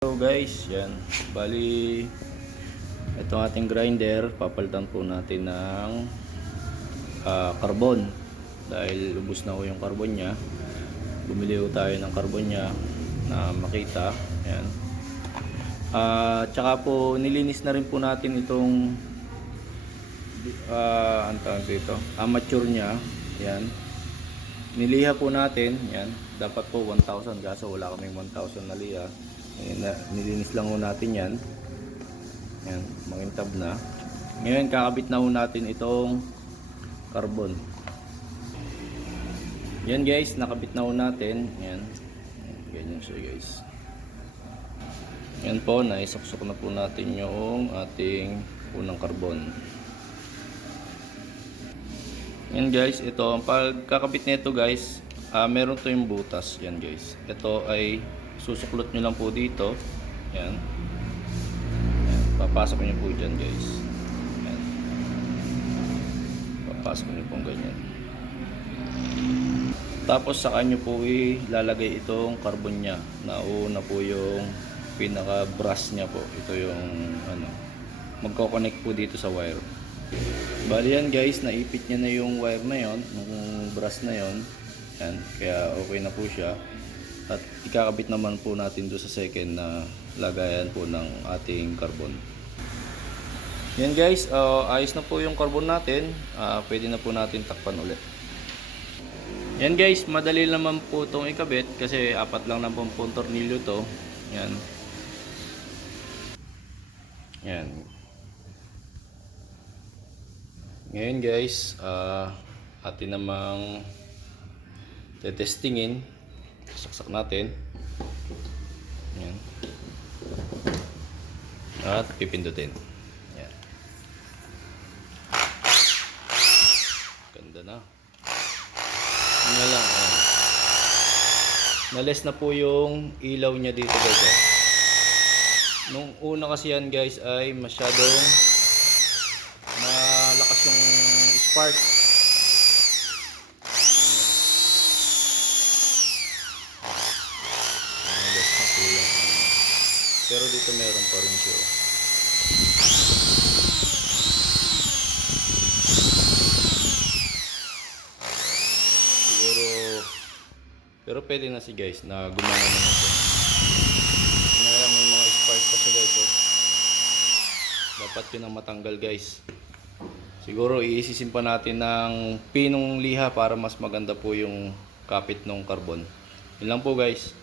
So guys, yan. Bali, ito ang ating grinder. Papalitan po natin ng ah, carbon. Dahil ubus na ho yung carbon niya. Bumili ho tayo ng carbon niya na makita. Yan. Ah, tsaka po, nilinis na rin po natin itong ah, ang dito, amateur niya. Yan. Niliha po natin, yan. Dapat po 1,000 kaso wala kaming 1,000 na liha. Na, nilinis lang ho natin yan. Yan, makintab na. Ngayon kakabit na ho natin itong carbon. Yan guys, nakabit na ho natin. Yan. Yan, Ganyan siya guys. Yan po, naisuksok na po natin yung ating unang carbon. Yan guys, ito pagkakabit nito guys, ah meron to yung butas. Yan guys. Ito ay susuklot nyo lang po dito. Yan. Yan. Papasok nyo po dyan guys. Yan. Papasok nyo po ganyan. Tapos sa nyo po ilalagay itong carbon nya. Nauna po yung pinaka brass niya po. Ito yung ano magko-connect po dito sa wire. Bali yan guys, naipit niya na yung wire na yon, yung brass na yon. Yan, kaya okay na po siya. At ikakabit naman po natin doon sa second na lagayan po ng ating carbon. Yan guys, uh, ayos na po yung carbon natin. Ah, pwede na po natin takpan ulit. Yan guys, madali naman po itong ikabit kasi apat lang na pong pong tornilyo to. Yan. Yan. Ngayon guys, ah atin namang tetestingin. Saksak natin. Yan. At pipindutin. Yan. Ganda na. Yun na lang. Ayan. Nales na po yung ilaw niya dito guys. oh. Nung una kasi yan guys ay masyadong malakas yung spark. Nales na po yung ano. Pero dito meron pa rin siya. Siguro pero pwede na si guys na gumana na na siya. Kaya may mga spark pa siya guys oh. Dapat yun ang matanggal guys. Siguro iisisin pa natin ng pinong liha para mas maganda po yung kapit ng carbon. Yun lang po guys.